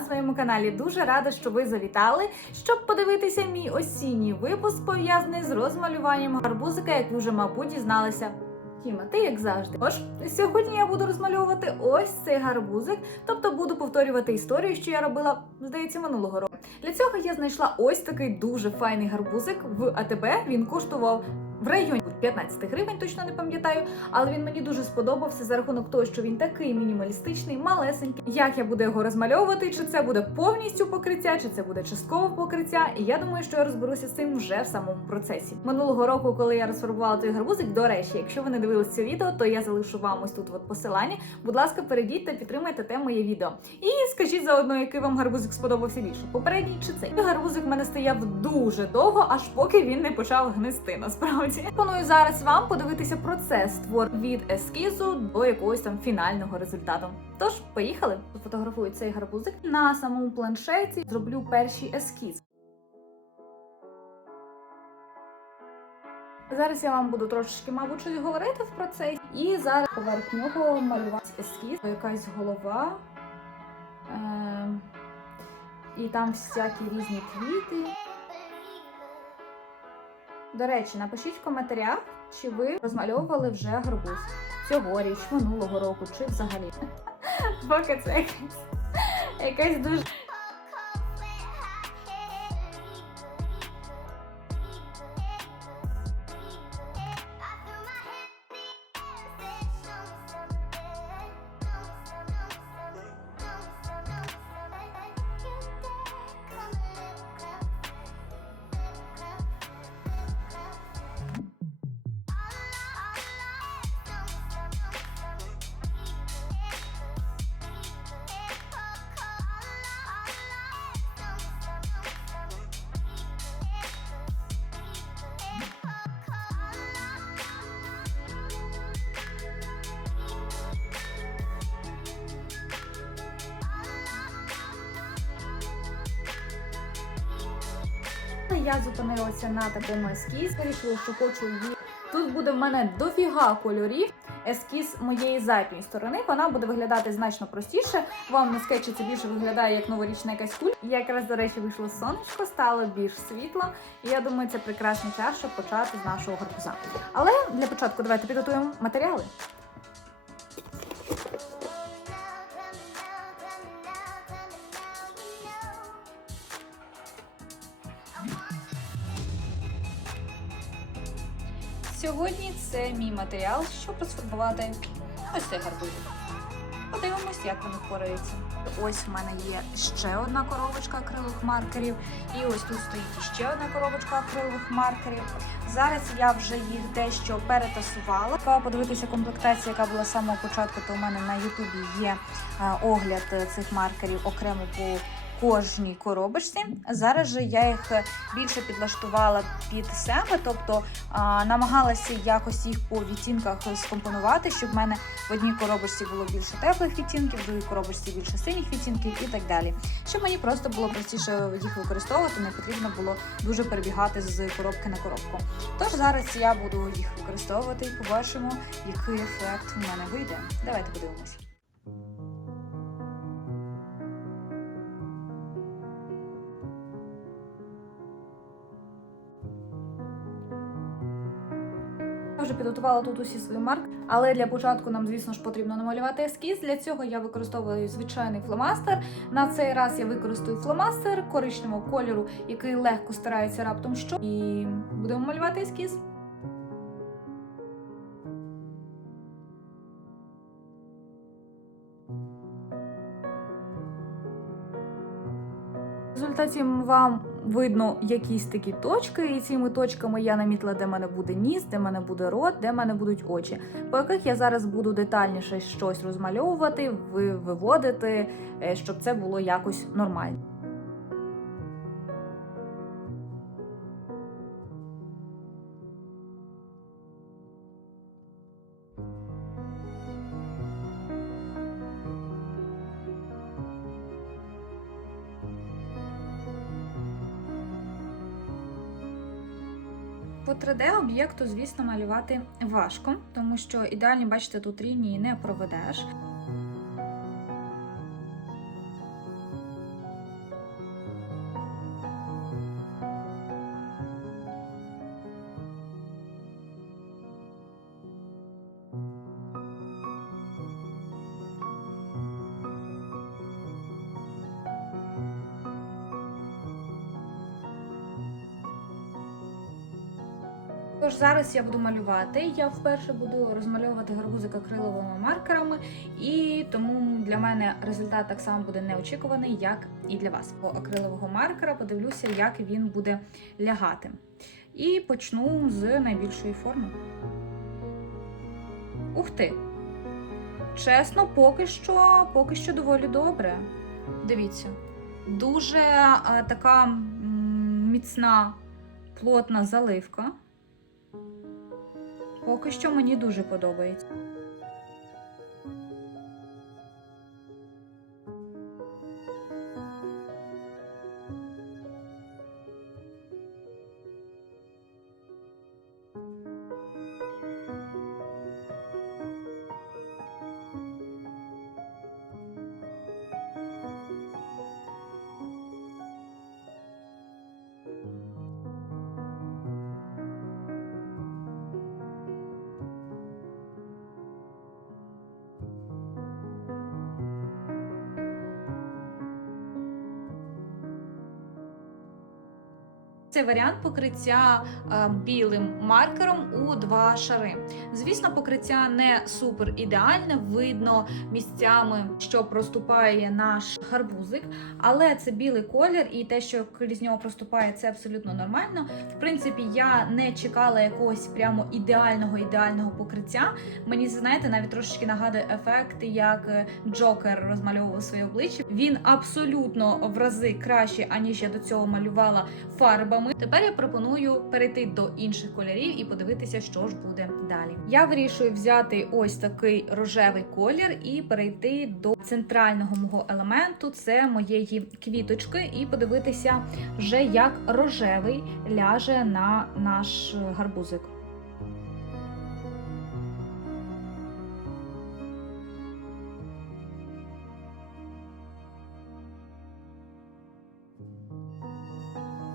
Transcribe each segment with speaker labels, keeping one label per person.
Speaker 1: своєму каналі. Дуже рада, що ви завітали, щоб подивитися мій осінній випуск, пов'язаний з розмалюванням гарбузика, як ви вже, мабуть, дізналися. Тіма, ти як завжди. Тож сьогодні я буду розмальовувати ось цей гарбузик, тобто буду повторювати історію, що я робила, здається, минулого року. Для цього я знайшла ось такий дуже файний гарбузик в АТБ. Він коштував в районі 15 гривень, точно не пам'ятаю, але він мені дуже сподобався за рахунок того, що він такий мінімалістичний, малесенький. Як я буду його розмальовувати? Чи це буде повністю покриття, чи це буде часткове покриття? І я думаю, що я розберуся з цим вже в самому процесі. Минулого року, коли я розфарбувала той гарбузик, до речі, якщо ви не дивились це відео, то я залишу вам ось тут от посилання. Будь ласка, перейдіть та підтримайте те моє відео. І скажіть заодно, який вам гарбузик сподобався більше, попередній чи цей. Гарбузик в мене стояв дуже довго, аж поки він не почав гнисти. Насправді пропоную зараз вам подивитися процес створ від ескізу до якогось там фінального результату. Тож, поїхали. Фотографую цей гарбузик на самому планшеті. Зроблю перший ескіз. Зараз я вам буду трошечки, мабуть, щось говорити в процесі. І зараз поверх нього малювати ескіз, якась голова. Е- і там всякі різні квіти. До речі, напишіть в коментарях, чи ви розмальовували вже гарбуз цьогоріч, минулого року, чи взагалі. Поки це якась, якась дуже. Я зупинилася на такому ескіз. Вирішила, що хочу її. Тут буде в мене дофіга кольорів. Ескіз моєї задньої сторони. Вона буде виглядати значно простіше. Вам на скетчі це більше виглядає як новорічна якась куль. Якраз, до речі, вийшло сонечко, стало більш світло. І я думаю, це прекрасний час, щоб почати з нашого гарбуза. Але для початку давайте підготуємо матеріали. Сьогодні це мій матеріал, щоб розфарбувати ось цей гарбузик. Подивимось, як вони впораються. Ось в мене є ще одна коробочка акрилових маркерів, і ось тут стоїть ще одна коробочка акрилових маркерів. Зараз я вже їх дещо перетасувала. Цікаво подивитися комплектацію, яка була з самого початку, то у мене на Ютубі є е, огляд е, цих маркерів окремо по кожній коробочці. Зараз же я їх більше підлаштувала під себе, тобто а, намагалася якось їх по відтінках скомпонувати, щоб в мене в одній коробочці було більше теплих відтінків, в другій коробочці більше синіх відтінків і так далі. Щоб мені просто було простіше їх використовувати, не потрібно було дуже перебігати з коробки на коробку. Тож зараз я буду їх використовувати і побачимо, який ефект в мене вийде. Давайте подивимось. Підготувала тут усі свої марки, але для початку нам, звісно ж, потрібно намалювати ескіз. Для цього я використовую звичайний фломастер. На цей раз я використаю фломастер коричневого кольору, який легко стирається раптом що. І будемо малювати ескіз. В результаті вам видно якісь такі точки, і цими точками я намітила, де в мене буде ніс, де в мене буде рот, де в мене будуть очі, по яких я зараз буду детальніше щось розмальовувати, виводити, е, щоб це було якось нормально. По 3D об'єкту, звісно, малювати важко, тому що ідеальні, бачите, тут лінії не проведеш. Тож зараз я буду малювати. Я вперше буду розмальовувати гарбузик акриловими маркерами, і тому для мене результат так само буде неочікуваний, як і для вас. По акрилового маркера подивлюся, як він буде лягати. І почну з найбільшої форми. Ух ти! Чесно, поки що, поки що доволі добре. Дивіться, дуже е, така міцна, плотна заливка. Поки що мені дуже подобається. Це варіант покриття е, білим маркером у два шари. Звісно, покриття не супер ідеальне, видно місцями, що проступає наш гарбузик, але це білий колір, і те, що крізь нього проступає, це абсолютно нормально. В принципі, я не чекала якогось прямо ідеального ідеального покриття. Мені знаєте, навіть трошечки нагадує ефект, як е, Джокер розмальовував своє обличчя. Він абсолютно в рази краще, аніж я до цього малювала фарбами. Тепер я пропоную перейти до інших кольорів і подивитися, що ж буде далі. Я вирішую взяти ось такий рожевий колір і перейти до центрального мого елементу це моєї квіточки, і подивитися вже як рожевий ляже на наш гарбузик.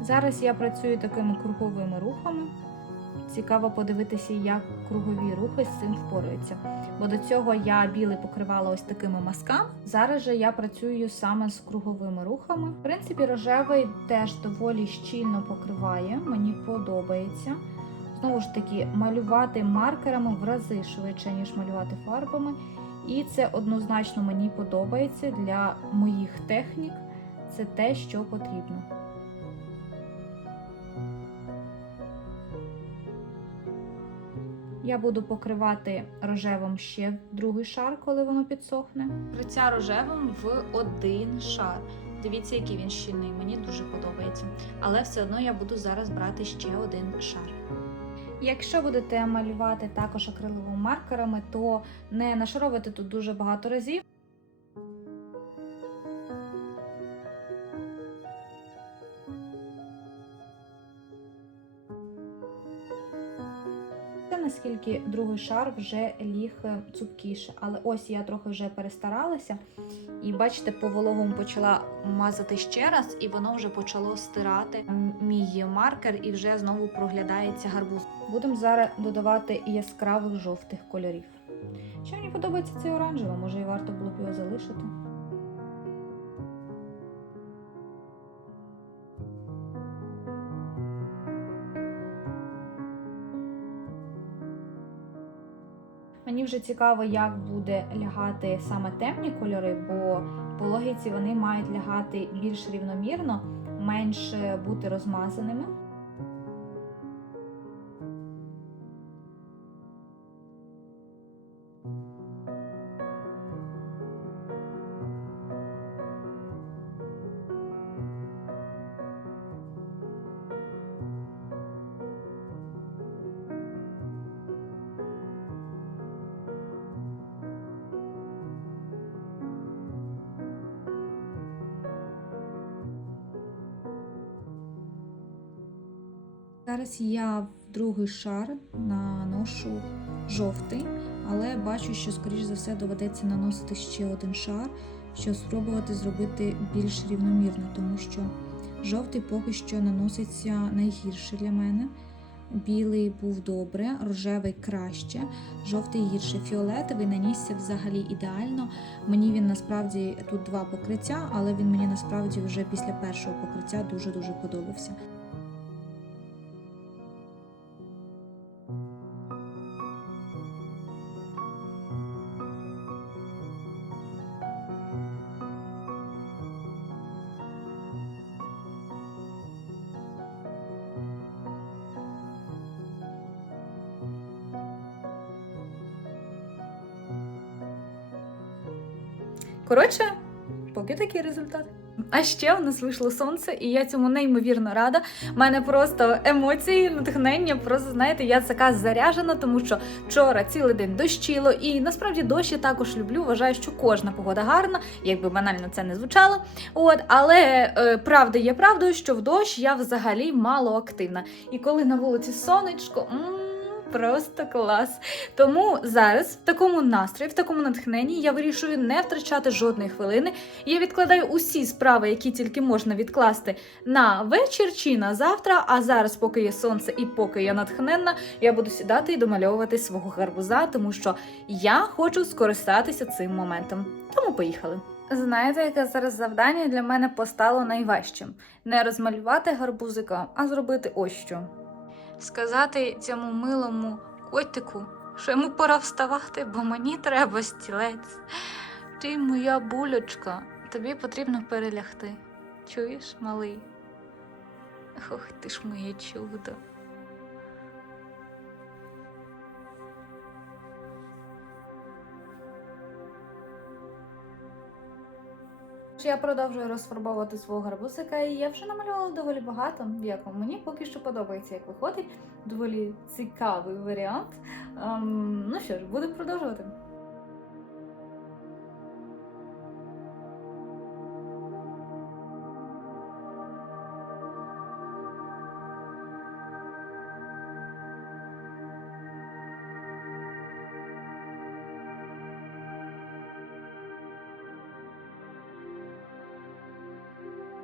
Speaker 1: Зараз я працюю такими круговими рухами. Цікаво подивитися, як кругові рухи з цим впораються. Бо до цього я білий покривала ось такими мазками. Зараз же я працюю саме з круговими рухами. В принципі, рожевий теж доволі щільно покриває, мені подобається. Знову ж таки, малювати маркерами в рази швидше, ніж малювати фарбами. І це однозначно мені подобається для моїх технік. Це те, що потрібно. Я буду покривати рожевим ще другий шар, коли воно підсохне. Криття рожевим в один шар. Дивіться, який він щільний, мені дуже подобається. Але все одно я буду зараз брати ще один шар. Якщо будете малювати також акриловими маркерами, то не нашаровуйте тут дуже багато разів. Це наскільки другий шар вже ліг е, цупкіше. Але ось я трохи вже перестаралася. І бачите, по вологому почала мазати ще раз, і воно вже почало стирати мій маркер, і вже знову проглядається гарбуз. Будемо зараз додавати яскравих жовтих кольорів. Ще мені подобається цей оранжевий, може і варто було б його залишити. Вже цікаво, як буде лягати саме темні кольори, бо по логіці вони мають лягати більш рівномірно, менше бути розмазаними. Зараз я в другий шар наношу жовтий, але бачу, що, скоріш за все, доведеться наносити ще один шар, щоб спробувати зробити більш рівномірно, тому що жовтий поки що наноситься найгірше для мене. Білий був добре, рожевий краще, жовтий гірше. Фіолетовий нанісся взагалі ідеально. Мені він насправді тут два покриття, але він мені насправді вже після першого покриття дуже-дуже подобався. Коротше, поки такий результат. А ще в нас вийшло сонце, і я цьому неймовірно рада. У мене просто емоції, натхнення. Просто знаєте, я така заряжена, тому що вчора цілий день дощило, і насправді дощ я також люблю. Вважаю, що кожна погода гарна, якби банально це не звучало. От, але е, правда є правдою, що в дощ я взагалі мало активна. І коли на вулиці сонечко. м Просто клас. Тому зараз в такому настрої, в такому натхненні я вирішую не втрачати жодної хвилини. Я відкладаю усі справи, які тільки можна відкласти на вечір чи на завтра. А зараз, поки є сонце і поки я натхненна, я буду сідати і домальовувати свого гарбуза, тому що я хочу скористатися цим моментом. Тому поїхали. Знаєте, яке зараз завдання для мене постало найважчим: не розмалювати гарбузика, а зробити ось що. Сказати цьому милому котику, що йому пора вставати, бо мені треба стілець. Ти моя булечка, тобі потрібно перелягти. Чуєш, малий? Ох, ти ж моє чудо. Я продовжую розфарбовувати свого гарбузика, і я вже намалювала доволі багато. Як мені поки що подобається, як виходить. Доволі цікавий варіант. Ем, ну що ж, буду продовжувати.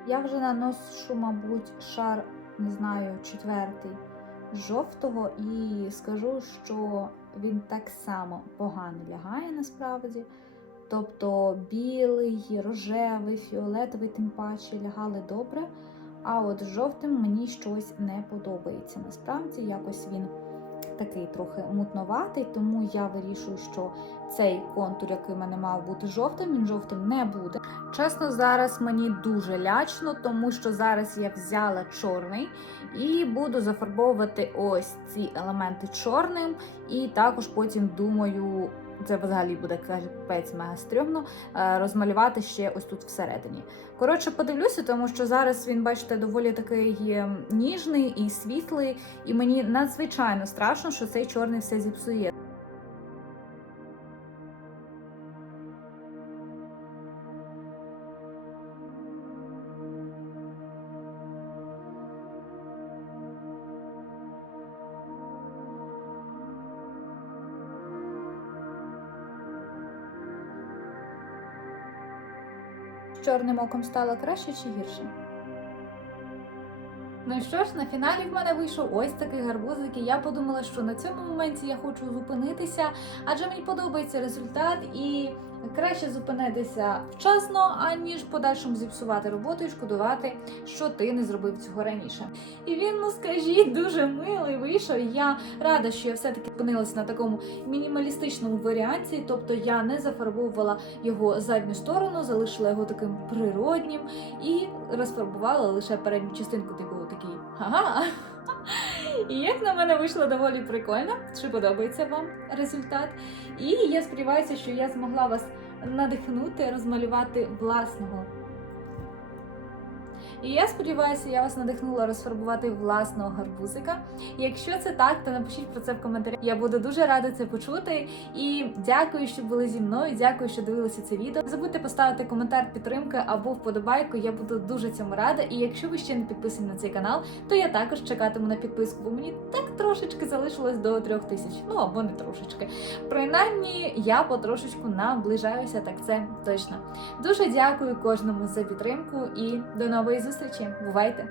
Speaker 1: Я вже наношу, мабуть, шар, не знаю, четвертий жовтого, і скажу, що він так само погано лягає насправді. Тобто білий, рожевий, фіолетовий, тим паче лягали добре. А от жовтим мені щось не подобається. Насправді, якось він такий трохи мутноватий, тому я вирішую, що цей контур, який в мене мав бути жовтим, він жовтим не буде. Чесно, зараз мені дуже лячно, тому що зараз я взяла чорний і буду зафарбовувати ось ці елементи чорним. І також потім думаю, це взагалі буде капець мега стрьомно, е, розмалювати ще ось тут всередині. Коротше, подивлюся, тому що зараз він, бачите, доволі такий ніжний і світлий, і мені надзвичайно страшно, що цей чорний все зіпсує. Чорним оком стало краще чи гірше? Ну і що ж, на фіналі в мене вийшов ось такий гарбузик, і я подумала, що на цьому моменті я хочу зупинитися, адже мені подобається результат, і краще зупинитися вчасно, аніж подальшому зіпсувати роботу і шкодувати, що ти не зробив цього раніше. І він, ну скажіть, дуже милий вийшов. Я рада, що я все-таки опинилася на такому мінімалістичному варіанті, тобто я не зафарбовувала його задню сторону, залишила його таким природнім і розфарбувала лише передню частинку, типу такий ага. І як на мене вийшло доволі прикольно, чи подобається вам результат. І я сподіваюся, що я змогла вас надихнути, розмалювати власного. І я сподіваюся, я вас надихнула розфарбувати власного гарбузика. Якщо це так, то напишіть про це в коментарях. Я буду дуже рада це почути. І дякую, що були зі мною. Дякую, що дивилися це відео. Не забудьте поставити коментар підтримки або вподобайку. Я буду дуже цьому рада. І якщо ви ще не підписані на цей канал, то я також чекатиму на підписку, бо мені так трошечки залишилось до трьох тисяч. Ну або не трошечки. Принаймні, я потрошечку наближаюся, так це точно. Дуже дякую кожному за підтримку і до нової зустрічі. Бувайте!